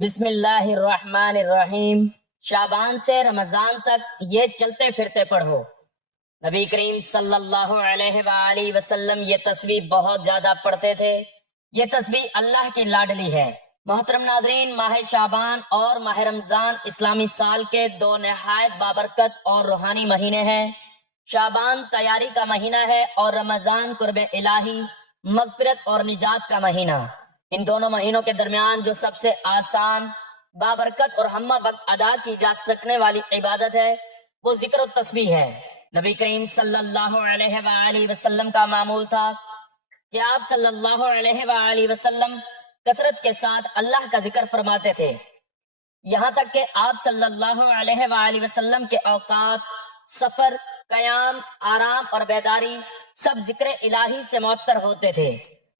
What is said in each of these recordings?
بسم اللہ الرحمن الرحیم۔ شعبان سے رمضان تک یہ چلتے پھرتے پڑھو۔ نبی کریم صلی اللہ علیہ وآلہ وسلم یہ تسبیح بہت زیادہ پڑھتے تھے۔ یہ تسبیح اللہ کی لاڈلی ہے۔ محترم ناظرین، ماہ شعبان اور ماہ رمضان اسلامی سال کے دو نہایت بابرکت اور روحانی مہینے ہیں۔ شعبان تیاری کا مہینہ ہے اور رمضان قرب الہی، مغفرت اور نجات کا مہینہ۔ ان دونوں مہینوں کے درمیان جو سب سے آسان، بابرکت اور ہمہ وقت ادا کی جا سکنے والی عبادت ہے وہ ذکر و تسبیح ہے۔ نبی کریم صلی اللہ علیہ وآلہ وسلم کا معمول تھا کہ آپ صلی اللہ علیہ وآلہ وسلم کثرت کے ساتھ اللہ کا ذکر فرماتے تھے، یہاں تک کہ آپ صلی اللہ علیہ وآلہ وسلم کے اوقات، سفر، قیام، آرام اور بیداری سب ذکر الہی سے معطر ہوتے تھے۔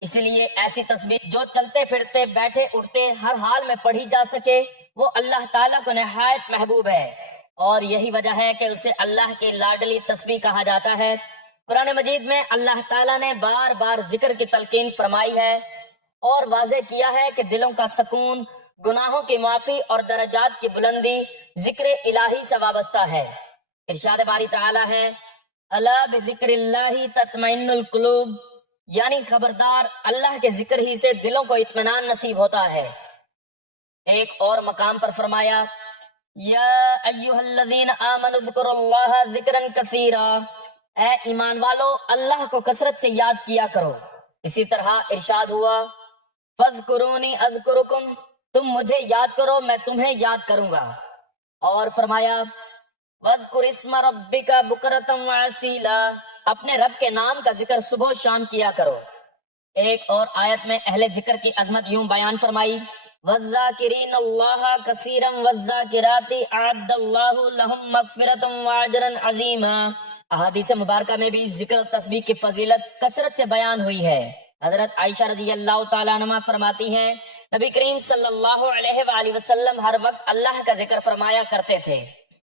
اسی لیے ایسی تسبیح جو چلتے پھرتے، بیٹھے اٹھتے ہر حال میں پڑھی جا سکے وہ اللہ تعالیٰ کو نہایت محبوب ہے، اور یہی وجہ ہے کہ اسے اللہ کی لاڈلی تسبیح کہا جاتا ہے۔ قرآن مجید میں اللہ تعالیٰ نے بار بار ذکر کی تلقین فرمائی ہے اور واضح کیا ہے کہ دلوں کا سکون، گناہوں کی معافی اور درجات کی بلندی ذکر الہی سے وابستہ ہے۔ ارشاد باری تعالیٰ ہے، الا بذکر اللہ تطمئن القلوب، یعنی خبردار، اللہ کے ذکر ہی سے دلوں کو اطمینان نصیب ہوتا ہے۔ ایک اور مقام پر فرمایا، یا ایھا الذین آمنوا اذکروا اللہ ذکرا کثیرا، اے ایمان والو اللہ کو کثرت سے یاد کیا کرو۔ اسی طرح ارشاد ہوا، فاذکرونی اذکرکم، تم مجھے یاد کرو میں تمہیں یاد کروں گا۔ اور فرمایا، وَاذْكُرِ اسْمَ رَبِّكَ بُكْرَةً وَأَصِيلًا، اپنے رب کے نام کا ذکر صبح و شام کیا کرو۔ ایک اور آیت میں اہل ذکر کی عظمت یوں بیان فرمائی، وَالذَّاكِرِينَ اللَّهَ كَثِيرًا وَالذَّاكِرَاتِ أَعَدَّ اللَّهُ لَهُمْ مَغْفِرَةً وَأَجْرًا عَظِيمًا۔ احادیث مبارکہ میں بھی ذکر و تسبیح کی فضیلت کثرت سے بیان ہوئی ہے۔ حضرت عائشہ رضی اللہ تعالیٰ عنہ فرماتی ہیں، نبی کریم صلی اللہ علیہ وآلہ وسلم ہر وقت اللہ کا ذکر فرمایا کرتے تھے۔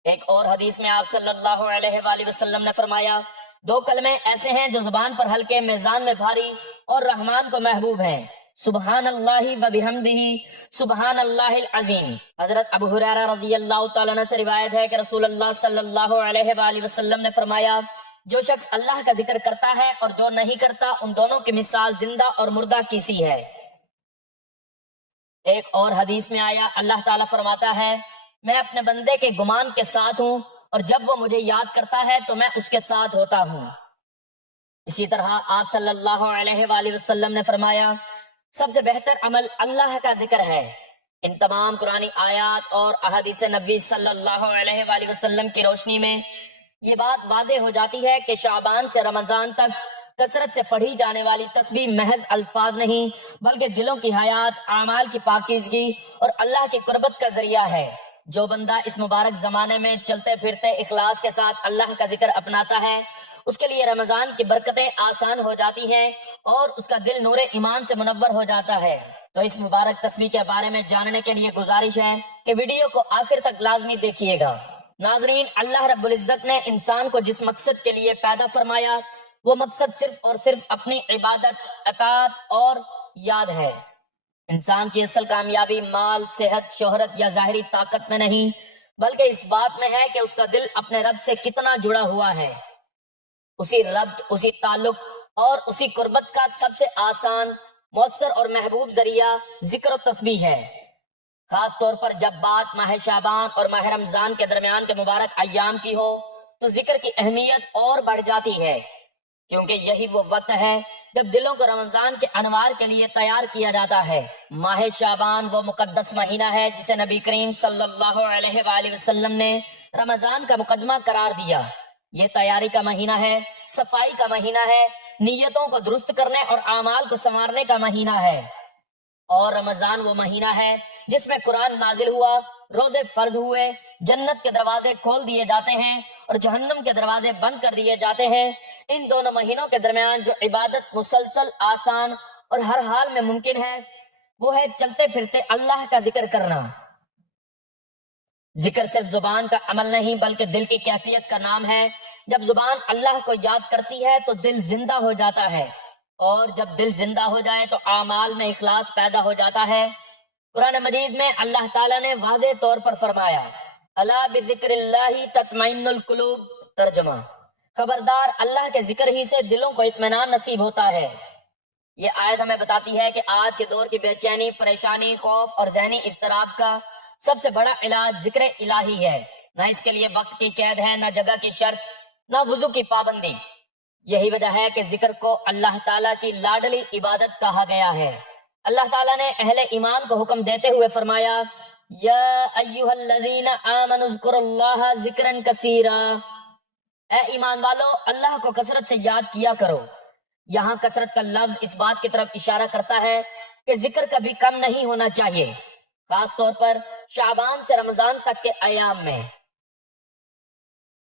ایک اور حدیث میں آپ صلی اللہ علیہ وآلہ وسلم نے فرمایا، دو کلمے ایسے ہیں جو زبان پر ہلکے، میزان میں بھاری اور رحمان کو محبوب ہیں، سبحان اللہ و بحمدہ، سبحان اللہ العظیم۔ حضرت ابو ہریرہ رضی اللہ تعالیٰ عنہ سے روایت ہے کہ رسول اللہ صلی اللہ علیہ وآلہ وسلم نے فرمایا، جو شخص اللہ کا ذکر کرتا ہے اور جو نہیں کرتا، ان دونوں کی مثال زندہ اور مردہ کی سی ہے۔ ایک اور حدیث میں آیا، اللہ تعالیٰ فرماتا ہے، میں اپنے بندے کے گمان کے ساتھ ہوں اور جب وہ مجھے یاد کرتا ہے تو میں اس کے ساتھ ہوتا ہوں۔ اسی طرح آپ صلی اللہ علیہ وآلہ وسلم نے فرمایا، سب سے بہتر عمل اللہ کا ذکر ہے۔ ان تمام قرآنی آیات اور احادیث نبوی صلی اللہ علیہ وآلہ وسلم کی روشنی میں یہ بات واضح ہو جاتی ہے کہ شعبان سے رمضان تک کثرت سے پڑھی جانے والی تسبیح محض الفاظ نہیں بلکہ دلوں کی حیات، اعمال کی پاکیزگی اور اللہ کی قربت کا ذریعہ ہے۔ جو بندہ اس مبارک زمانے میں چلتے پھرتے اخلاص کے ساتھ اللہ کا ذکر اپناتا ہے، اس کے لیے رمضان کی برکتیں آسان ہو جاتی ہیں اور اس کا دل نور ایمان سے منور ہو جاتا ہے۔ تو اس مبارک تسبیح کے بارے میں جاننے کے لیے گزارش ہے کہ ویڈیو کو آخر تک لازمی دیکھیے گا۔ ناظرین، اللہ رب العزت نے انسان کو جس مقصد کے لیے پیدا فرمایا وہ مقصد صرف اور صرف اپنی عبادت، اطاعت اور یاد ہے۔ انسان کی اصل کامیابی مال، صحت، شہرت یا ظاہری طاقت میں نہیں بلکہ اس بات میں ہے کہ اس کا دل اپنے رب سے کتنا جڑا ہوا ہے۔ اسی ربط، اسی تعلق اور اسی قربت کا سب سے آسان، مؤثر اور محبوب ذریعہ ذکر و تسبیح ہے۔ خاص طور پر جب بات ماہ شعبان اور ماہ رمضان کے درمیان کے مبارک ایام کی ہو تو ذکر کی اہمیت اور بڑھ جاتی ہے، کیونکہ یہی وہ وقت ہے جب دلوں کو رمضان کے انوار کے لیے تیار کیا جاتا ہے۔ ماہ شعبان وہ مقدس مہینہ ہے جسے نبی کریم صلی اللہ علیہ وآلہ وسلم نے رمضان کا مقدمہ قرار دیا۔ یہ تیاری کا مہینہ ہے، صفائی کا مہینہ ہے، نیتوں کو درست کرنے اور اعمال کو سنوارنے کا مہینہ ہے۔ اور رمضان وہ مہینہ ہے جس میں قرآن نازل ہوا، روزے فرض ہوئے، جنت کے دروازے کھول دیے جاتے ہیں اور جہنم کے دروازے بند کر دیے جاتے ہیں۔ ان دونوں مہینوں کے درمیان جو عبادت مسلسل، آسان اور ہر حال میں ممکن ہے وہ ہے چلتے پھرتے اللہ کا ذکر کرنا۔ ذکر صرف زبان کا عمل نہیں بلکہ دل کی کیفیت کا نام ہے۔ جب زبان اللہ کو یاد کرتی ہے تو دل زندہ ہو جاتا ہے، اور جب دل زندہ ہو جائے تو اعمال میں اخلاص پیدا ہو جاتا ہے۔ قرآن مجید میں اللہ تعالیٰ نے واضح طور پر فرمایا الا بذکر اللہ تطمئن القلوب، ترجمہ خبردار اللہ کے ذکر ہی سے دلوں کو اطمینان نصیب ہوتا ہے۔ یہ آیت ہمیں بتاتی ہے کہ آج کے دور کی بے چینی، پریشانی، خوف اور ذہنی اضطراب کا سب سے بڑا علاج ذکر الہی ہے۔ نہ اس کے لیے وقت کی قید ہے، نہ جگہ کی شرط، نہ وضو کی پابندی۔ یہی وجہ ہے کہ ذکر کو اللہ تعالیٰ کی لاڈلی عبادت کہا گیا ہے۔ اللہ تعالیٰ نے اہل ایمان کو حکم دیتے ہوئے فرمایا یا ایھا الذین آمنوا اذکروا اللہ ذکرا کثیرا، اے ایمان والو اللہ کو کثرت سے یاد کیا کرو۔ یہاں کثرت کا لفظ اس بات کی طرف اشارہ کرتا ہے کہ ذکر کبھی کم نہیں ہونا چاہیے، خاص طور پر شعبان سے رمضان تک کے ایام میں۔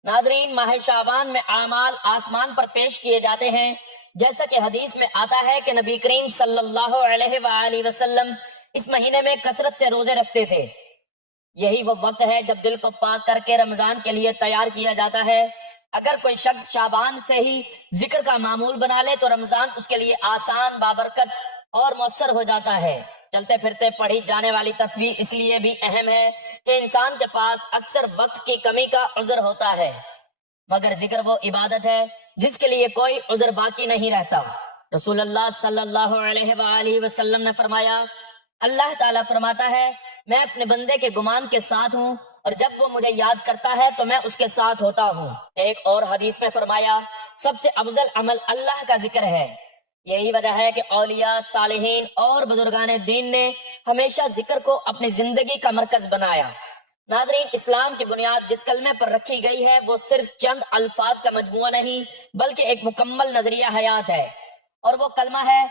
ناظرین، ماہ شعبان میں اعمال آسمان پر پیش کیے جاتے ہیں، جیسا کہ حدیث میں آتا ہے کہ نبی کریم صلی اللہ علیہ وآلہ وسلم اس مہینے میں کثرت سے روزے رکھتے تھے۔ یہی وہ وقت ہے جب دل کو پاک کر کے رمضان کے لیے تیار کیا جاتا ہے۔ اگر کوئی شخص شعبان سے ہی ذکر کا معمول بنا لے تو رمضان اس کے لیے آسان، بابرکت اور مؤثر ہو جاتا ہے۔ چلتے پھرتے پڑھی جانے والی تسبیح اس لیے بھی اہم ہے کہ انسان کے پاس اکثر وقت کی کمی کا عذر ہوتا ہے، مگر ذکر وہ عبادت ہے جس کے لیے کوئی عذر باقی نہیں رہتا۔ رسول اللہ صلی اللہ علیہ وآلہ وسلم نے فرمایا اللہ تعالیٰ فرماتا ہے میں اپنے بندے کے گمان کے ساتھ ہوں، اور جب وہ مجھے یاد کرتا ہے تو میں اس کے ساتھ ہوتا ہوں۔ ایک اور حدیث میں فرمایا سب سے افضل عمل اللہ کا ذکر ہے۔ یہی وجہ ہے کہ اولیاء، صالحین اور بزرگان دین نے ہمیشہ ذکر کو اپنی زندگی کا مرکز بنایا۔ ناظرین، اسلام کی بنیاد جس کلمے پر رکھی گئی ہے وہ صرف چند الفاظ کا مجموعہ نہیں بلکہ ایک مکمل نظریہ حیات ہے، اور وہ کلمہ ہے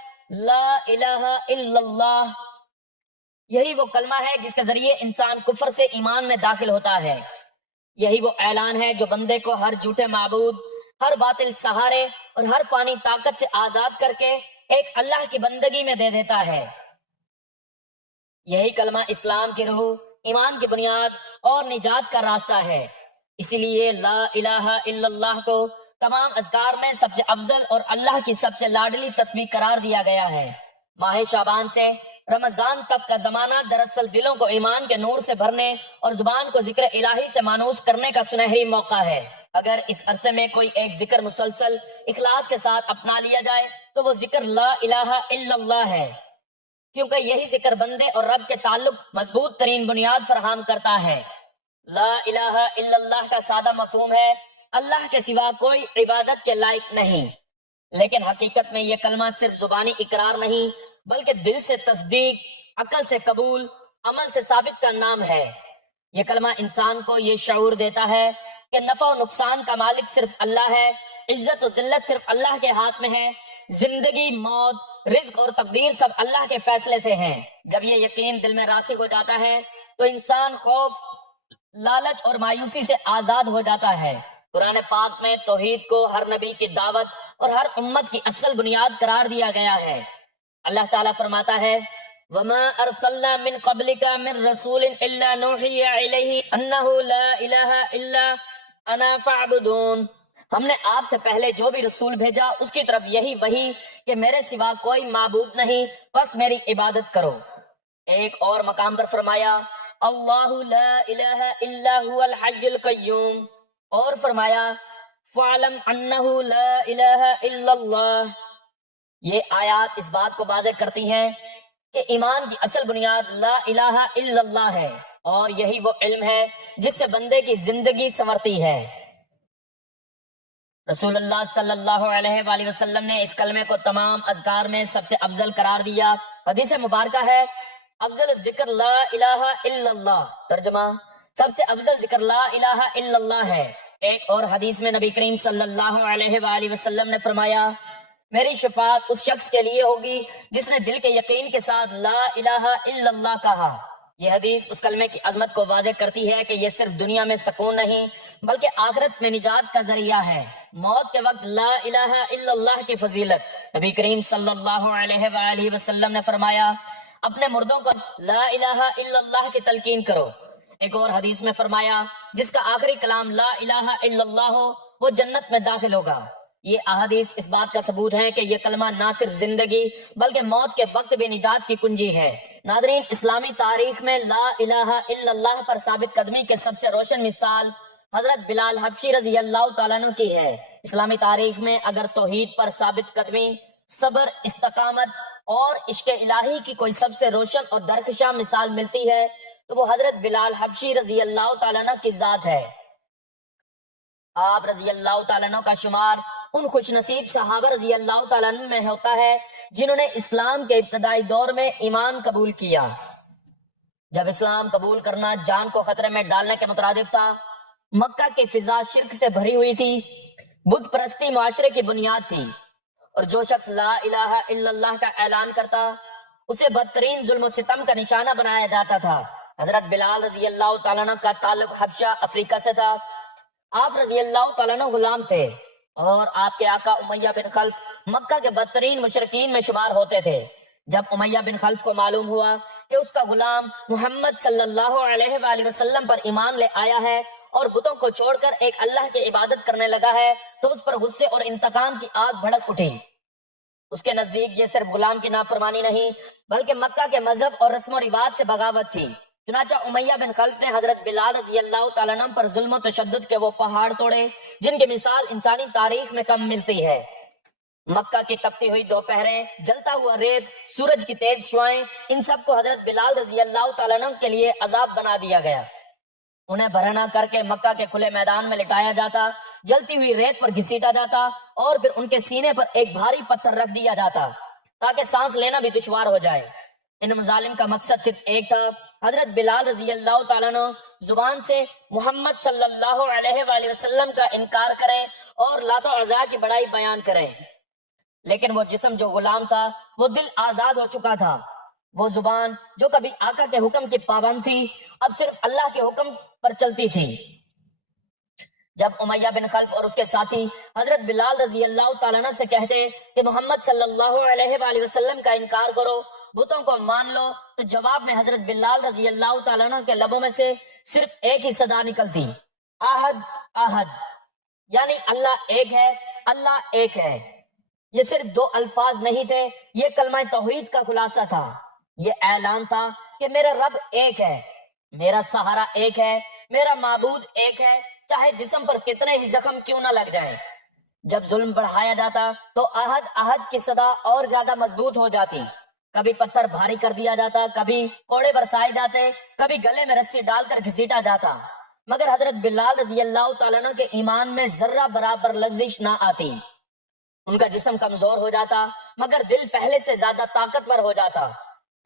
لا الہ الا اللہ۔ یہی وہ کلمہ ہے جس کے ذریعے انسان کفر سے ایمان میں داخل ہوتا ہے۔ یہی وہ اعلان ہے جو بندے کو ہر جھوٹے معبود، ہر باطل سہارے اور ہر فانی طاقت سے آزاد کر کے ایک اللہ کی بندگی میں دے دیتا ہے۔ یہی کلمہ اسلام کی روح، ایمان کی بنیاد اور نجات کا راستہ ہے۔ اسی لیے لا الہ الا اللہ کو تمام اذکار میں سب سے افضل اور اللہ کی سب سے لاڈلی تسبیح قرار دیا گیا ہے۔ ماہ شعبان سے رمضان تک کا زمانہ دراصل دلوں کو ایمان کے نور سے بھرنے اور زبان کو ذکر الہی سے مانوس کرنے کا سنہری موقع ہے۔ اگر اس عرصے میں کوئی ایک ذکر مسلسل اخلاص کے ساتھ اپنا لیا جائے تو وہ ذکر لا الہ الا اللہ ہے، کیونکہ یہی ذکر بندے اور رب کے تعلق مضبوط ترین بنیاد فراہم کرتا ہے۔ لا الہ الا اللہ کا سادہ مفہوم ہے اللہ کے سوا کوئی عبادت کے لائق نہیں، لیکن حقیقت میں یہ کلمہ صرف زبانی اقرار نہیں بلکہ دل سے تصدیق، عقل سے قبول، عمل سے ثابت کا نام ہے۔ یہ کلمہ انسان کو یہ شعور دیتا ہے کہ نفع و نقصان کا مالک صرف اللہ ہے، عزت و ذلت صرف اللہ کے ہاتھ میں ہے، زندگی، موت، رزق اور تقدیر سب اللہ کے فیصلے سے ہیں۔ جب یہ یقین دل میں راسخ ہو جاتا ہے تو انسان خوف، لالچ اور مایوسی سے آزاد ہو جاتا ہے۔ قرآن پاک میں توحید کو ہر نبی کی دعوت اور ہر امت کی اصل بنیاد قرار دیا گیا ہے۔ اللہ تعالیٰ فرماتا ہے وَمَا أَرْسَلْنَا مِن قَبْلِكَ مِن رَسُولٍ إِلَّا نُوحِيَ إِلَيْهِ أَنَّهُ لَا إِلَهَ إِلَّا أَنَا فَاعْبُدُونِ، ہم نے آپ سے پہلے جو بھی رسول بھیجا اس کی طرف یہی وحی کہ میرے سوا کوئی معبود نہیں، بس میری عبادت کرو۔ ایک اور مقام پر فرمایا اللہ لا الہ الا هو الحی القیوم، اور فرمایا فَاعْلَمْ أَنَّهُ لَا إِلَهَ إِلَّا اللَّهُ۔ یہ آیات اس بات کو واضح کرتی ہیں کہ ایمان کی اصل بنیاد لا الہ الا اللہ ہے، اور یہی وہ علم ہے جس سے بندے کی زندگی سنورتی ہے۔ رسول اللہ صلی اللہ علیہ وآلہ وسلم نے اس کلمے کو تمام اذکار میں سب سے افضل قرار دیا۔ حدیث مبارکہ ہے افضل ذکر لا الہ الا اللہ، ترجمہ سب سے افضل ذکر لا الہ الا اللہ ہے۔ ایک اور حدیث میں نبی کریم صلی اللہ علیہ وآلہ وسلم نے فرمایا میری شفاعت اس شخص کے لیے ہوگی جس نے دل کے یقین کے ساتھ لا الہ الا اللہ کہا۔ یہ حدیث اس کلمے کی عظمت کو واضح کرتی ہے کہ یہ صرف دنیا میں سکون نہیں بلکہ آخرت میں نجات کا ذریعہ ہے۔ موت کے وقت لا الہ الا اللہ کی فضیلت، نبی کریم صلی اللہ علیہ وآلہ وسلم نے فرمایا اپنے مردوں کو لا الہ الا اللہ کی تلقین کرو۔ ایک اور حدیث میں فرمایا جس کا آخری کلام لا الہ الا اللہ ہو وہ جنت میں داخل ہوگا۔ یہ احادیث اس بات کا ثبوت ہے کہ یہ کلمہ نہ صرف زندگی بلکہ موت کے وقت بھی نجات کی کنجی ہے۔ ناظرین، اسلامی تاریخ میں لا الہ الا اللہ پر ثابت قدمی کے سب سے روشن مثال حضرت بلال حبشی رضی اللہ تعالیٰ عنہ کی ہے۔ اسلامی تاریخ میں اگر توحید پر ثابت قدمی، صبر، استقامت اور عشق الہی کی کوئی سب سے روشن اور درخشاں مثال ملتی ہے تو وہ حضرت بلال حبشی رضی اللہ تعالیٰ عنہ کی ذات ہے۔ آپ رضی اللہ تعالیٰ عنہ کا شمار ان خوش نصیب صحابہ رضی اللہ تعالیٰ عنہ میں ہوتا ہے جنہوں نے اسلام کے ابتدائی دور میں ایمان قبول کیا۔ جب اسلام قبول کرنا جان کو خطرے میں ڈالنے کے مترادف تھا، مکہ کی فضا شرک سے بھری ہوئی تھی، بت پرستی معاشرے کی بنیاد تھی، اور جو شخص لا الہ الا اللہ کا اعلان کرتا اسے بدترین ظلم و ستم کا نشانہ بنایا جاتا تھا۔ حضرت بلال رضی اللہ تعالیٰ عنہ کا تعلق حبشہ افریقہ سے تھا۔ آپ رضی اللہ تعالیٰ عنہ غلام تھے اور آپ کے آقا امیہ بن خلف مکہ کے بدترین مشرکین میں شمار ہوتے تھے۔ جب امیہ بن خلف کو معلوم ہوا کہ اس کا غلام محمد صلی اللہ علیہ وآلہ وسلم پر ایمان لے آیا ہے اور بتوں کو چھوڑ کر ایک اللہ کی عبادت کرنے لگا ہے تو اس پر غصے اور انتقام کی آگ بھڑک اٹھی۔ اس کے نزدیک یہ صرف غلام کی نافرمانی نہیں بلکہ مکہ کے مذہب اور رسم و رواج سے بغاوت تھی۔ چنانچہ امیہ بن خلف نے حضرت بلال رضی اللہ تعالیٰ عنہ پر ظلم و تشدد کے وہ پہاڑ توڑے جن کی مثال انسانی تاریخ میں کم ملتی ہے۔ مکہ کی تپتی ہوئی دوپہریں، جلتا ہوا ریت، سورج کی تیز شعائیں، ان سب کو حضرت بلال رضی اللہ تعالیٰ عنہ کے لیے عذاب بنا دیا گیا۔ انہیں برہنہ کر کے مکہ کے کھلے میدان میں لٹایا جاتا، جلتی ہوئی ریت پر گھسیٹا جاتا اور پھر ان کے سینے پر ایک بھاری پتھر رکھ دیا جاتا تاکہ سانس لینا بھی دشوار ہو جائے۔ ان مظالم کا مقصد صرف ایک تھا، حضرت بلال رضی اللہ تعالیٰ عنہ زبان سے محمد صلی اللہ علیہ وآلہ وسلم کا انکار کریں اور لات و عزا کی بڑائی بیان کریں، لیکن وہ جسم جو غلام تھا وہ دل آزاد ہو چکا تھا۔ وہ زبان جو کبھی آقا کے حکم کی پابند تھی اب صرف اللہ کے حکم پر چلتی تھی۔ جب امیہ بن خلف اور اس کے ساتھی حضرت بلال رضی اللہ تعالیٰ عنہ سے کہتے کہ محمد صلی اللہ علیہ وآلہ وسلم کا انکار کرو، بتوں کو مان لو، تو جواب میں حضرت بلال رضی اللہ تعالیٰ عنہ کے لبوں میں سے صرف ایک ہی صدا نکلتی، احد احد، یعنی اللہ ایک ہے، اللہ ایک ہے۔ یہ صرف دو الفاظ نہیں تھے، یہ کلمہ توحید کا خلاصہ تھا۔ یہ اعلان تھا کہ میرا رب ایک ہے، میرا سہارا ایک ہے، میرا معبود ایک ہے، چاہے جسم پر کتنے ہی زخم کیوں نہ لگ جائیں۔ جب ظلم بڑھایا جاتا تو احد احد کی صدا اور زیادہ مضبوط ہو جاتی، کبھی پتھر بھاری کر دیا جاتا، کبھی کوڑے برسائے جاتے، کبھی گلے میں رسی ڈال کر گھسیٹا جاتا، مگر حضرت بلال رضی اللہ تعالیٰ عنہ کے ایمان میں ذرہ برابر لغزش نہ آتی۔ ان کا جسم کمزور ہو جاتا مگر دل پہلے سے زیادہ طاقتور ہو جاتا۔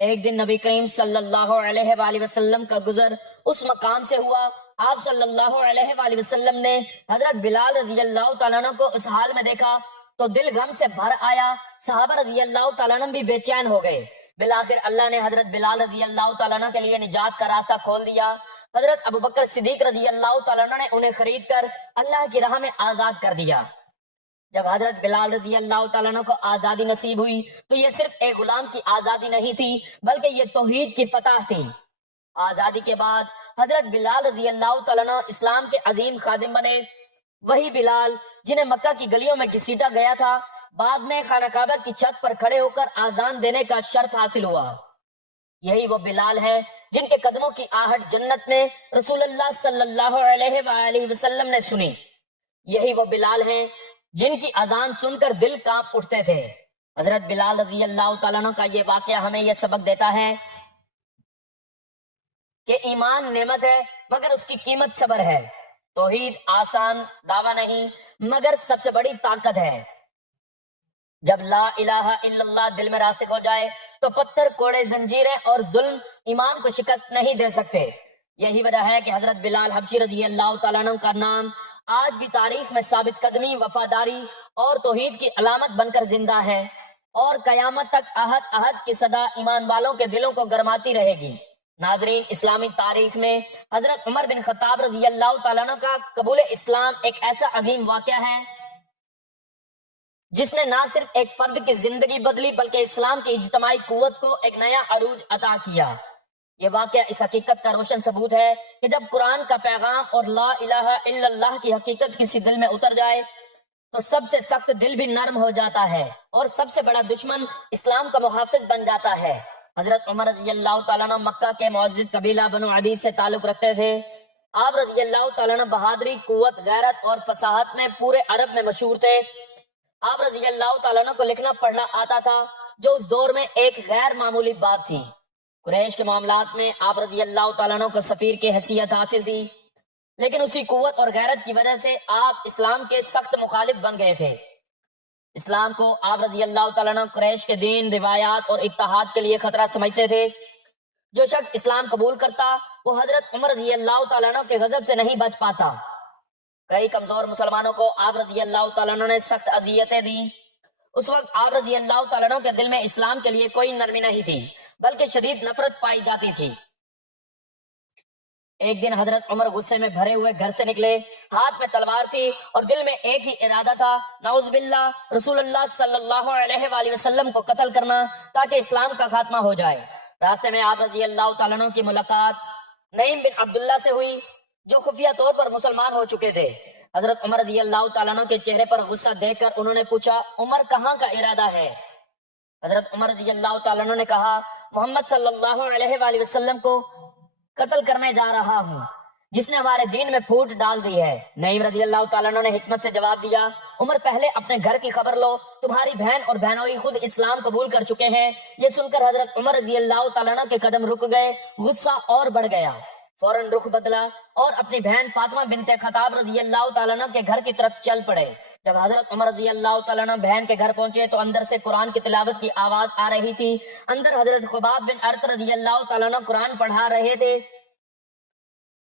ایک دن نبی کریم صلی اللہ علیہ وآلہ وسلم کا گزر اس مقام سے ہوا، آپ صلی اللہ علیہ وآلہ وسلم نے حضرت بلال رضی اللہ تعالیٰ عنہ کو اس حال میں دیکھا تو دل غم سے بھر آیا، صحابہ رضی اللہ تعالیٰ عنہ بھی بے چین ہو گئے۔ بالآخر اللہ نے حضرت بلال رضی اللہ تعالیٰ عنہ کے لیے نجات کا راستہ کھول دیا۔ حضرت ابوبکر صدیق رضی اللہ تعالیٰ عنہ نے انہیں خرید کر اللہ کی راہ میں آزاد کر دیا۔ جب حضرت بلال رضی اللہ تعالیٰ عنہ کو آزادی نصیب ہوئی تو یہ صرف ایک غلام کی آزادی نہیں تھی بلکہ یہ توحید کی فتح تھی۔ آزادی کے بعد حضرت بلال رضی اللہ تعالیٰ عنہ اسلام کے عظیم خادم بنے۔ وہی بلال جنہیں مکہ کی گلیوں میں گھسیٹا گیا تھا، بعد میں خانہ کعبہ کی چھت پر کھڑے ہو کر آذان دینے کا شرف حاصل ہوا۔ یہی وہ بلال ہے جن کے قدموں کی آہٹ جنت میں رسول اللہ صلی اللہ علیہ وآلہ وسلم نے سنی۔ یہی وہ بلال ہیں جن کی اذان سن کر دل کانپ اٹھتے تھے۔ حضرت بلال رضی اللہ تعالیٰ عنہ کا یہ واقعہ ہمیں یہ سبق دیتا ہے کہ ایمان نعمت ہے مگر اس کی قیمت صبر ہے۔ توحید آسان دعویٰ نہیں مگر سب سے بڑی طاقت ہے۔ جب لا الہ الا اللہ دل میں راسخ ہو جائے تو پتھر، کوڑے، زنجیریں اور ظلم ایمان کو شکست نہیں دے سکتے۔ یہی وجہ ہے کہ حضرت بلال حبشی رضی اللہ تعالیٰ عنہ کا نام آج بھی تاریخ میں ثابت قدمی، وفاداری اور توحید کی علامت بن کر زندہ ہے، اور قیامت تک احد احد کی صدا ایمان والوں کے دلوں کو گرماتی رہے گی۔ ناظرین، اسلامی تاریخ میں حضرت عمر بن خطاب رضی اللہ تعالیٰ عنہ کا قبول اسلام ایک ایسا عظیم واقعہ ہے جس نے نہ صرف ایک فرد کی زندگی بدلی بلکہ اسلام کی اجتماعی قوت کو ایک نیا عروج عطا کیا۔ یہ واقعہ اس حقیقت کا روشن ثبوت ہے کہ جب قرآن کا پیغام اور لا الہ الا اللہ کی حقیقت کسی دل میں اتر جائے تو سب سے سخت دل بھی نرم ہو جاتا ہے اور سب سے بڑا دشمن اسلام کا محافظ بن جاتا ہے۔ حضرت عمر رضی اللہ تعالیٰ عنہ مکہ کے معزز قبیلہ بنو عدی سے تعلق رکھتے تھے۔ آپ رضی اللہ تعالیٰ عنہ بہادری، قوت، غیرت اور فصاحت میں پورے عرب میں مشہور تھے۔ آپ رضی اللہ تعالیٰ عنہ کو لکھنا پڑھنا آتا تھا، جو اس دور میں ایک غیر معمولی بات تھی۔ قریش کے معاملات میں آپ رضی اللہ تعالیٰ عنہ کو سفیر کی حیثیت حاصل تھی، لیکن اسی قوت اور غیرت کی وجہ سے آپ اسلام کے سخت مخالف بن گئے تھے۔ اسلام کو آپ رضی اللہ تعالیٰ عنہ قریش کے دین، روایات اور اتحاد کے لیے خطرہ سمجھتے تھے۔ جو شخص اسلام قبول کرتا وہ حضرت عمر رضی اللہ تعالیٰ عنہ کے غضب سے نہیں بچ پاتا۔ کئی کمزور مسلمانوں کو آپ رضی اللہ تعالیٰ عنہ نے سخت اذیتیں دیں۔ اس وقت آپ رضی اللہ تعالیٰ عنہ کے دل میں اسلام کے لیے کوئی نرمی نہیں تھی، بلکہ شدید نفرت پائی جاتی تھی۔ ایک دن حضرت عمر غصے میں بھرے ہوئے گھر سے نکلے، ہاتھ میں تلوار تھی اور دل میں ایک ہی ارادہ تھا، نعوذ باللہ، رسول اللہ صلی اللہ علیہ وآلہ وسلم کو قتل کرنا تاکہ اسلام کا خاتمہ ہو جائے۔ راستے میں آپ رضی اللہ تعالیٰ عنہ کی ملاقات نعیم بن عبداللہ سے ہوئی، جو خفیہ طور پر مسلمان ہو چکے تھے۔ حضرت عمر رضی اللہ تعالیٰ عنہ کے چہرے پر غصہ دیکھ کر انہوں نے پوچھا، عمر کہاں کا ارادہ ہے؟ حضرت عمر رضی اللہ تعالیٰ عنہ نے کہا، محمد صلی اللہ علیہ وآلہ وسلم کو قتل کرنے جا رہا ہوں، جس نے ہمارے دین میں پھوٹ ڈال دی ہے۔ نعیم رضی اللہ تعالیٰ عنہ نے حکمت سے جواب دیا، عمر پہلے اپنے گھر کی خبر لو، تمہاری بہن اور بہنوئی خود اسلام قبول کر چکے ہیں۔ یہ سن کر حضرت عمر رضی اللہ تعالیٰ عنہ کے قدم رک گئے، غصہ اور بڑھ گیا، فوراً رخ بدلا اور اپنی بہن فاطمہ بنت خطاب رضی اللہ تعالیٰ عنہ کے گھر کی طرف چل پڑے۔ جب حضرت عمر رضی اللہ تعالیٰ عنہ بہن کے گھر پہنچے تو اندر سے قرآن کی تلاوت کی آواز آ رہی تھی۔ اندر حضرت خباب بن ارت رضی اللہ تعالیٰ عنہ قرآن پڑھا رہے تھے۔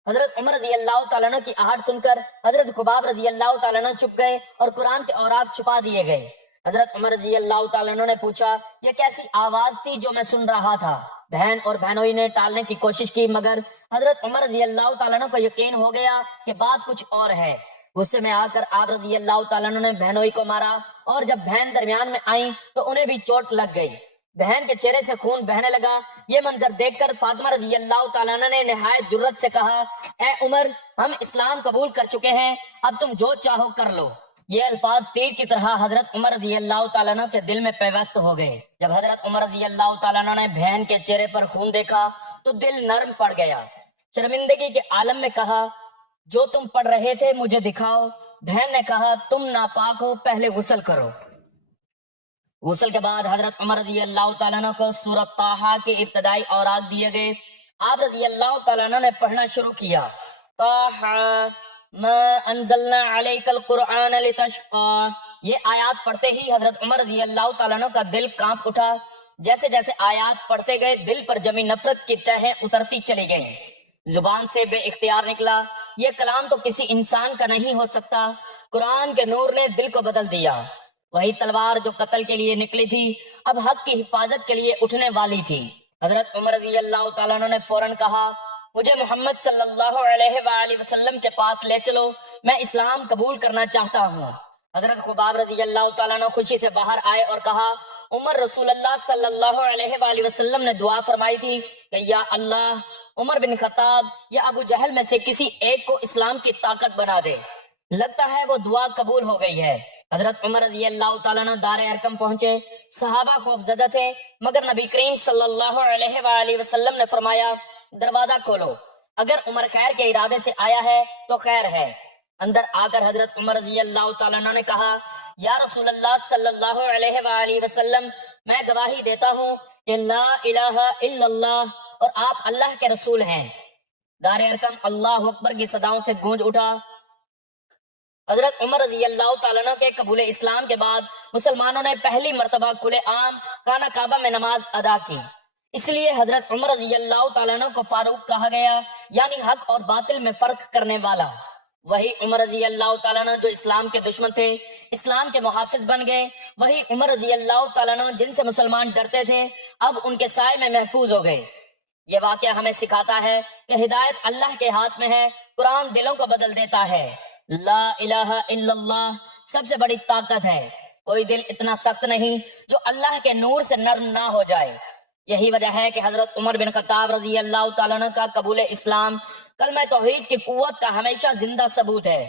حضرت عمر رضی اللہ تعالیٰ عنہ کی آہٹ سن کر حضرت خباب رضی اللہ تعالیٰ عنہ چھپ گئے اور قرآن کے اوراق چھپا دیے گئے۔ حضرت عمر رضی اللہ تعالیٰ عنہ نے پوچھا، یہ کیسی آواز تھی جو میں سن رہا تھا؟ بہن اور بہنوئی نے ٹالنے کی کوشش کی، مگر حضرت عمر رضی اللہ تعالیٰ عنہ کو یقین ہو گیا کہ بات کچھ اور ہے۔ غصے میں آ کر آپ رضی اللہ تعالیٰ عنہ نے بہنوئی کو مارا، اور جب بہن درمیان میں آئیں تو انہیں بھی چوٹ لگ گئی۔ بہن کے چہرے سے خون بہنے لگا۔ یہ منظر دیکھ کر فاطمہ رضی اللہ تعالیٰ عنہ نے نہایت جرأت سے کہا، اے عمر، ہم اسلام قبول کر چکے ہیں، اب تم جو چاہو کر لو۔ یہ الفاظ تیر کی طرح حضرت عمر رضی اللہ تعالیٰ عنہ کے دل میں پیوست ہو گئے۔ جب حضرت عمر رضی اللہ تعالیٰ عنہ نے بہن کے چہرے پر خون دیکھا تو دل نرم پڑ گیا۔ شرمندگی کے عالم میں کہا، جو تم پڑھ رہے تھے مجھے دکھاؤ۔ بہن نے کہا، تم ناپاک ہو، پہلے غسل کرو۔ غسل کے بعد حضرت عمر رضی اللہ تعالیٰ عنہ کو سورۃ طٰہٰ کے ابتدائی اوراق دیے گئے۔ آپ رضی اللہ تعالیٰ عنہ نے پڑھنا شروع کیا، طٰہٰ ما انزلنا علیک القرآن لتشقیٰ۔ یہ آیات پڑھتے ہی حضرت عمر رضی اللہ تعالیٰ عنہ کا دل کانپ اٹھا۔ جیسے جیسے آیات پڑھتے گئے دل پر جمی نفرت کی تہیں اترتی چلی گئیں۔ زبان سے بے اختیار نکلا، یہ کلام تو کسی انسان کا نہیں ہو سکتا۔ قرآن کے نور نے دل کو بدل دیا۔ وہی تلوار جو قتل کے لیے نکلی تھی اب حق کی حفاظت کے لیے اٹھنے والی تھی۔ حضرت عمر رضی اللہ تعالیٰ عنہ نے فوراً کہا، مجھے محمد صلی اللہ علیہ وآلہ وسلم کے پاس لے چلو، میں اسلام قبول کرنا چاہتا ہوں۔ حضرت خباب رضی اللہ تعالیٰ عنہ خوشی سے باہر آئے اور کہا، عمر، رسول اللہ صلی اللہ علیہ وآلہ وسلم نے دعا فرمائی تھی کہ یا اللہ، عمر بن خطاب یا ابو جہل میں سے کسی ایک کو اسلام کی طاقت بنا دے۔ لگتا ہے وہ دعا قبول ہو گئی ہے۔ حضرت عمر رضی اللہ تعالیٰ عنہ دار ارقم پہنچے۔ صحابہ خوف زدہ تھے، مگر نبی کریم صلی اللہ علیہ وآلہ وسلم نے فرمایا، دروازہ کھولو، اگر عمر خیر کے ارادے سے آیا ہے تو خیر ہے۔ اندر آ کر حضرت عمر رضی اللہ تعالیٰ عنہ نے کہا، یا رسول اللہ صلی اللہ علیہ وآلہ وسلم، میں گواہی دیتا ہوں کہ لا الہ الا اللہ اور آپ اللہ کے رسول ہیں۔ دار ارقم اللہ اکبر کی صداؤں سے گونج اٹھا۔ حضرت عمر رضی اللہ تعالیٰ عنہ کے قبول اسلام کے بعد مسلمانوں نے پہلی مرتبہ کھلے عام خانہ کعبہ میں نماز ادا کی۔ اس لیے حضرت عمر رضی اللہ تعالیٰ عنہ کو فاروق کہا گیا، یعنی حق اور باطل میں فرق کرنے والا۔ وہی عمر رضی اللہ تعالیٰ عنہ جو اسلام کے دشمن تھے اسلام کے محافظ بن گئے، وہی عمر رضی اللہ تعالیٰ عنہ جن سے مسلمان ڈرتے تھے اب ان کے سائے میں محفوظ ہو گئے۔ یہ واقعہ ہمیں سکھاتا ہے کہ ہدایت اللہ کے ہاتھ میں ہے، قرآن دلوں کو بدل دیتا ہے۔ لا الہ الا اللہ سب سے بڑی طاقت ہے۔ کوئی دل اتنا سخت نہیں جو اللہ کے نور سے نرم نہ ہو جائے۔ یہی وجہ ہے کہ حضرت عمر بن خطاب رضی اللہ تعالیٰ عنہ کا قبول اسلام کلمہ توحید کی قوت کا ہمیشہ زندہ ثبوت ہے۔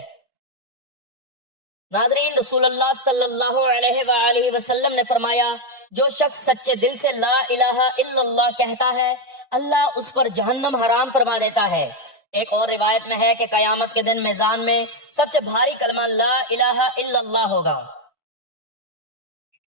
ناظرین، رسول اللہ صلی اللہ علیہ وآلہ وسلم نے فرمایا، جو شخص سچے دل سے لا الہ الا اللہ کہتا ہے اللہ اس پر جہنم حرام فرما دیتا ہے۔ ایک اور روایت میں ہے کہ قیامت کے دن میزان میں سب سے بھاری کلمہ لا الہ الا اللہ ہوگا۔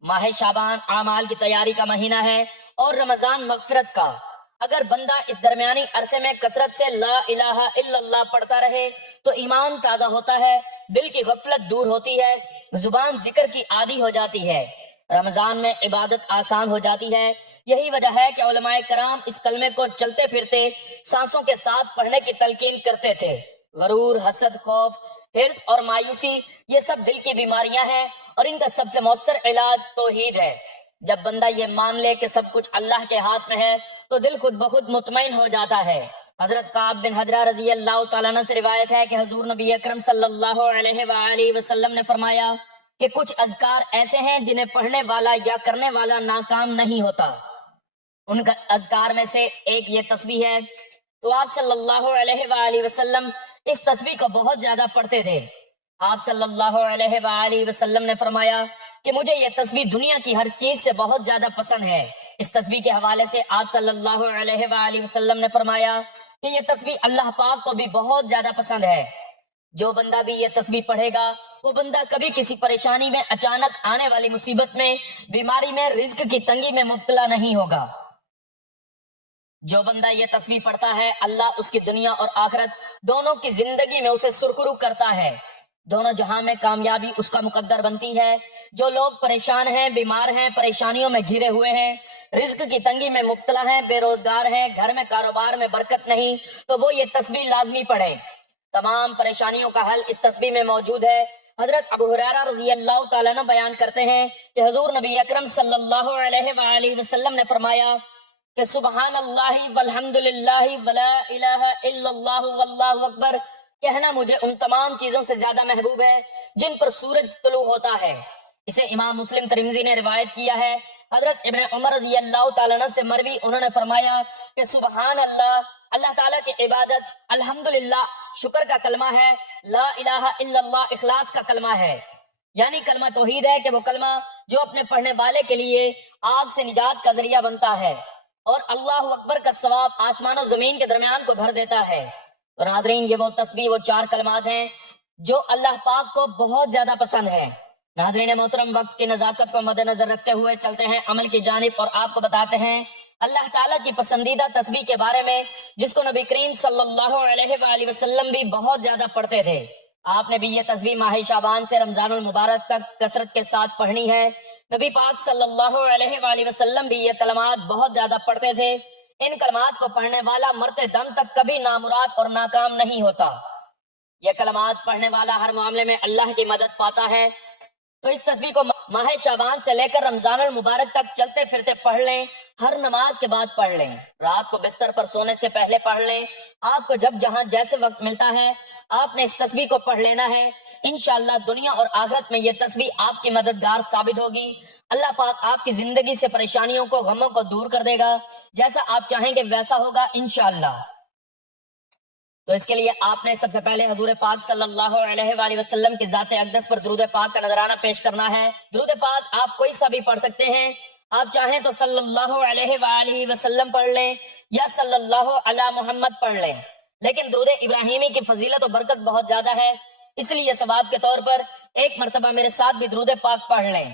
ماہ شعبان اعمال کی تیاری کا مہینہ ہے اور رمضان مغفرت کا۔ اگر بندہ اس درمیانی عرصے میں کثرت سے لا الہ الا اللہ پڑھتا رہے تو ایمان تازہ ہوتا ہے، دل کی غفلت دور ہوتی ہے، زبان ذکر کی عادی ہو جاتی ہے، رمضان میں عبادت آسان ہو جاتی ہے۔ یہی وجہ ہے کہ علماء کرام اس کلمے کو چلتے پھرتے سانسوں کے ساتھ پڑھنے کی تلقین کرتے تھے۔ غرور، حسد، خوف، حرص اور مایوسی یہ سب دل کی بیماریاں ہیں اور ان کا سب سے مؤثر علاج توحید ہے۔ جب بندہ یہ مان لے کہ سب کچھ اللہ کے ہاتھ میں ہے تو دل خود بخود مطمئن ہو جاتا ہے۔ حضرت کعب بن حجرہ رضی اللہ تعالیٰ عنہ سے روایت ہے کہ حضور نبی اکرم صلی اللہ علیہ وآلہ وسلم نے فرمایا کہ کچھ اذکار ایسے ہیں جنہیں پڑھنے والا یا کرنے والا ناکام نہیں ہوتا۔ ان کا اذکار میں سے ایک یہ تسبیح ہے، تو آپ صلی اللہ علیہ وآلہ وسلم اس تسبیح کو بہت زیادہ پڑھتے تھے۔ آپ صلی اللہ علیہ وآلہ وسلم نے فرمایا کہ مجھے یہ تسبیح دنیا کی ہر چیز سے بہت زیادہ پسند ہے۔ اس تسبیح کے حوالے سے آپ صلی اللہ علیہ وآلہ وسلم نے فرمایا کہ یہ تسبیح اللہ پاک کو بھی بہت زیادہ پسند ہے۔ جو بندہ بھی یہ تسبیح پڑھے گا وہ بندہ کبھی کسی پریشانی میں، اچانک آنے والی مصیبت میں، بیماری میں، رزق کی تنگی میں مبتلا نہیں ہوگا۔ جو بندہ یہ تسبیح پڑھتا ہے اللہ اس کی دنیا اور آخرت دونوں کی زندگی میں اسے سرخرو کرتا ہے، دونوں جہاں میں کامیابی اس کا مقدر بنتی ہے۔ جو لوگ پریشان ہیں، بیمار ہیں، پریشانیوں میں گھرے ہوئے ہیں، رزق کی تنگی میں مبتلا ہیں، بے روزگار ہیں، گھر میں کاروبار میں برکت نہیں، تو وہ یہ تسبیح لازمی پڑھے۔ تمام پریشانیوں کا حل اس تسبیح میں موجود ہے۔ حضرت ابو ہریرہ رضی اللہ تعالیٰ عنہ بیان کرتے ہیں کہ حضور نبی اکرم صلی اللہ علیہ وآلہ وسلم نے فرمایا کہ سبحان اللہ والحمد للہ ولا الہ الا اللہ واللہ اکبر کہنا مجھے ان تمام چیزوں سے زیادہ محبوب ہے جن پر سورج طلوع ہوتا ہے۔ اسے امام مسلم ترمذی نے روایت کیا ہے۔ حضرت ابن عمر رضی اللہ تعالیٰ عنہ سے مروی انہوں نے فرمایا کہ سبحان اللہ اللہ تعالیٰ کی عبادت، الحمدللہ شکر کا کلمہ ہے، لا الہ الا اللہ اخلاص کا کلمہ ہے، یعنی کلمہ توحید ہے کہ وہ کلمہ جو اپنے پڑھنے والے کے لیے آگ سے نجات کا ذریعہ بنتا ہے اور اللہ اکبر کا ثواب آسمان و زمین کے درمیان کو بھر دیتا ہے۔ تو ناظرین یہ وہ تسبیح، وہ چار کلمات ہیں جو اللہ پاک کو بہت زیادہ پسند ہے۔ ناظرین محترم، وقت کی نزاکت کو مد نظر رکھتے ہوئے چلتے ہیں عمل کی جانب اور آپ کو بتاتے ہیں اللہ تعالیٰ کی پسندیدہ تسبیح کے بارے میں جس کو نبی کریم صلی اللہ علیہ وآلہ وسلم بھی بہت زیادہ پڑھتے تھے۔ آپ نے بھی یہ تسبیح ماہ شعبان سے رمضان المبارک تک کثرت کے ساتھ پڑھنی ہے۔ نبی پاک صلی اللہ علیہ وآلہ وسلم بھی یہ کلمات بہت زیادہ پڑھتے تھے۔ ان کلمات کو پڑھنے والا مرتے دم تک کبھی نامراد اور ناکام نہیں ہوتا۔ یہ کلمات پڑھنے والا ہر معاملے میں اللہ کی مدد پاتا ہے۔ تو اس تسبیح کو ماہ شعبان سے لے کر رمضان المبارک تک چلتے پھرتے پڑھ لیں، ہر نماز کے بعد پڑھ لیں، رات کو بستر پر سونے سے پہلے پڑھ لیں۔ آپ کو جب جہاں جیسے وقت ملتا ہے آپ نے اس تسبیح کو پڑھ لینا ہے۔ انشاءاللہ دنیا اور آخرت میں یہ تسبیح آپ کی مددگار ثابت ہوگی۔ اللہ پاک آپ کی زندگی سے پریشانیوں کو، غموں کو دور کر دے گا، جیسا آپ چاہیں گے ویسا ہوگا انشاءاللہ۔ تو اس کے لیے آپ نے سب سے پہلے حضور پاک صلی اللہ علیہ وآلہ وسلم کی ذات اقدس پر درود پاک کا نذرانہ پیش کرنا ہے۔ درود پاک آپ کوئی سا بھی پڑھ سکتے ہیں، آپ چاہیں تو صلی اللہ علیہ وآلہ وسلم پڑھ لیں یا صلی اللہ علی محمد پڑھ لیں، لیکن درود ابراہیمی کی فضیلت و برکت بہت زیادہ ہے، اس لیے ثواب کے طور پر ایک مرتبہ میرے ساتھ بھی درود پاک پڑھ لیں۔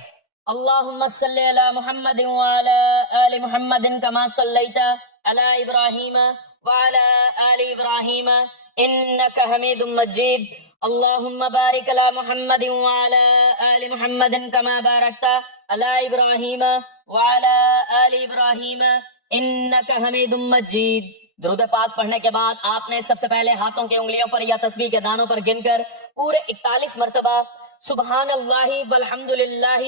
اللہم صلی علی محمد وعلی آل محمد کما صلیت علی ابراہیم وعلی آل ابراہیم انک حمید مجید۔ اللہم بارک علی محمد وعلی آل محمد کما بارکت علی ابراہیم وعلی آل ابراہیم انک حمید مجید۔ درود پاک پڑھنے کے بعد آپ نے سب سے پہلے ہاتھوں کی انگلیوں پر یا تسبیح کے دانوں پر گن کر پورے 41 مرتبہ سبحان اللہ والحمد للہ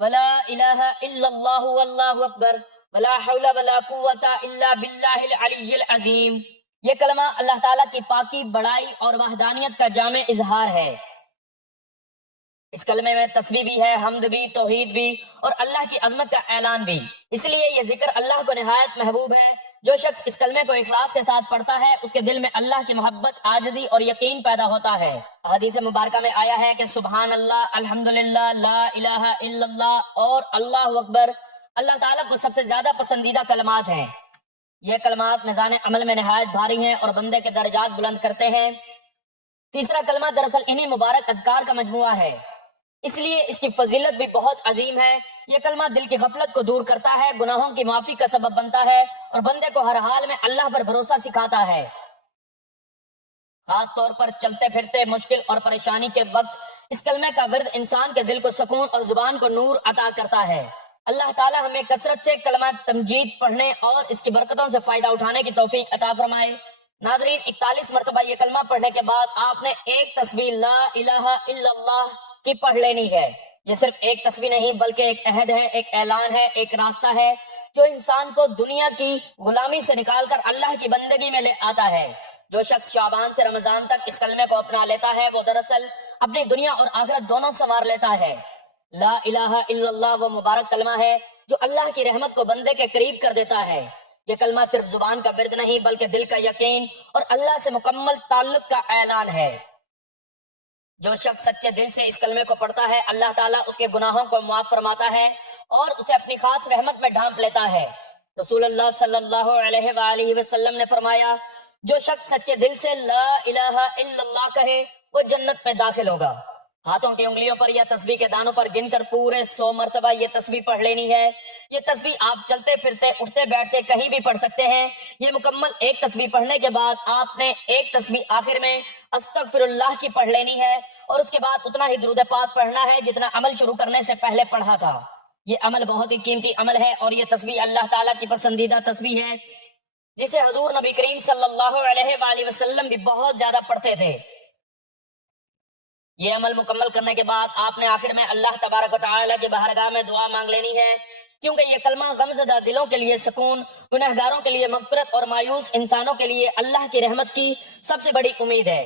ولا الہ الا اللہ واللہ اکبر ولا حول ولا قوت الا باللہ العلی العظیم، یہ کلمہ اللہ تعالیٰ کی پاکی، بڑائی اور وحدانیت کا جامع اظہار ہے۔ اس کلمے میں تسبیح بھی ہے، حمد بھی، توحید بھی اور اللہ کی عظمت کا اعلان بھی، اس لیے یہ ذکر اللہ کو نہایت محبوب ہے۔ جو شخص اس کلمے کو اخلاص کے ساتھ پڑھتا ہے اس کے دل میں اللہ کی محبت، عاجزی اور یقین پیدا ہوتا ہے۔ حدیث مبارکہ میں آیا ہے کہ سبحان اللہ، الحمدللہ، لا الہ الا اللہ اور اللہ اکبر اللہ تعالیٰ کو سب سے زیادہ پسندیدہ کلمات ہیں۔ یہ کلمات میزان عمل میں نہایت بھاری ہیں اور بندے کے درجات بلند کرتے ہیں۔ تیسرا کلمہ دراصل انہی مبارک اذکار کا مجموعہ ہے، اس لیے اس کی فضیلت بھی بہت عظیم ہے۔ یہ کلمہ دل کی غفلت کو دور کرتا ہے، گناہوں کی معافی کا سبب بنتا ہے اور بندے کو ہر حال میں اللہ پر بھروسہ سکھاتا ہے۔ خاص طور پر چلتے پھرتے مشکل اور پریشانی کے وقت اس کلمے کا ورد انسان کے دل کو سکون اور زبان کو نور عطا کرتا ہے۔ اللہ تعالیٰ ہمیں کثرت سے کلمہ تمجید پڑھنے اور اس کی برکتوں سے فائدہ اٹھانے کی توفیق عطا فرمائے۔ ناظرین، 41 مرتبہ یہ کلمہ پڑھنے کے بعد آپ نے ایک تسبیح لا الہ الا اللہ کی پڑھ لینی ہے۔ یہ صرف ایک تسبیح نہیں بلکہ ایک عہد ہے، ایک اعلان ہے، ایک راستہ ہے جو انسان کو دنیا کی غلامی سے نکال کر اللہ کی بندگی میں لے آتا ہے۔ جو شخص شعبان سے رمضان تک اس کلمے کو اپنا لیتا ہے وہ دراصل اپنی دنیا اور آخرت دونوں سنوار لیتا ہے۔ لا الہ الا اللہ وہ مبارک کلمہ ہے جو اللہ کی رحمت کو بندے کے قریب کر دیتا ہے۔ یہ کلمہ صرف زبان کا ورد نہیں بلکہ دل کا یقین اور اللہ سے مکمل تعلق کا اعلان ہے۔ جو شخص سچے دل سے اس کلمے کو پڑھتا ہے اللہ تعالیٰ اس کے گناہوں کو معاف فرماتا ہے اور اسے اپنی خاص رحمت میں ڈھانپ لیتا ہے۔ رسول اللہ صلی اللہ علیہ وآلہ وسلم نے فرمایا، جو شخص سچے دل سے لا الہ الا اللہ کہے وہ جنت میں داخل ہوگا۔ ہاتھوں کی انگلیوں پر یا تسبیح کے دانوں پر گن کر پورے 100 مرتبہ یہ تسبیح پڑھ لینی ہے۔ یہ تسبیح آپ چلتے پھرتے اٹھتے بیٹھتے کہیں بھی پڑھ سکتے ہیں۔ یہ مکمل ایک تسبیح پڑھنے کے بعد آپ نے ایک تسبیح آخر میں استغفر اللہ کی پڑھ لینی ہے اور اس کے بعد اتنا ہی درود پاک پڑھنا ہے جتنا عمل شروع کرنے سے پہلے پڑھا تھا۔ یہ عمل بہت ہی قیمتی عمل ہے اور یہ تسبیح اللہ تعالیٰ کی پسندیدہ تسبیح ہے جسے حضور نبی کریم صلی اللہ علیہ وآلہ وسلم بھی بہت زیادہ پڑھتے تھے۔ یہ عمل مکمل کرنے کے بعد آپ نے آخر میں اللہ تبارک و تعالیٰ کی بارگاہ میں دعا مانگ لینی ہے، کیونکہ یہ کلمہ غمزدہ دلوں کے لیے سکون، گنہگاروں کے لیے مغفرت اور مایوس انسانوں کے لیے اللہ کی رحمت کی سب سے بڑی امید ہے۔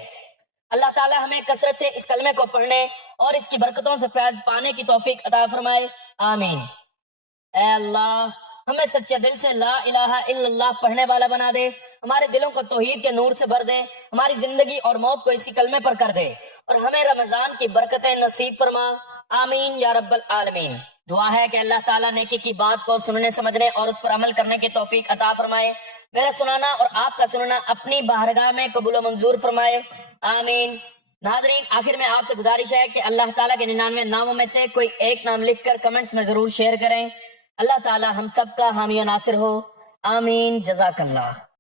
اللہ تعالیٰ ہمیں کثرت سے اس کلمے کو پڑھنے اور اس کی برکتوں سے فیض پانے کی توفیق عطا فرمائے، آمین۔ اے اللہ، ہمیں سچے دل سے لا الہ الا اللہ پڑھنے والا بنا دے، ہمارے دلوں کو توحید کے نور سے بھر دے، ہماری زندگی اور موت کو اسی کلمے پر کر دے اور ہمیں رمضان کی برکتیں نصیب فرما، آمین یا رب العالمین۔ دعا ہے کہ اللہ تعالیٰ نیکی کی بات کو سننے سمجھنے اور اس پر عمل کرنے کی توفیق عطا فرمائے، میرا سنانا اور آپ کا سننا اپنی بارگاہ میں قبول و منظور فرمائے، آمین۔ ناظرین، آخر میں آپ سے گزارش ہے کہ اللہ تعالیٰ کے 99 ناموں میں سے کوئی ایک نام لکھ کر کمنٹس میں ضرور شیئر کریں۔ اللہ تعالیٰ ہم سب کا حامی و ناصر ہو، آمین، جزاک اللہ۔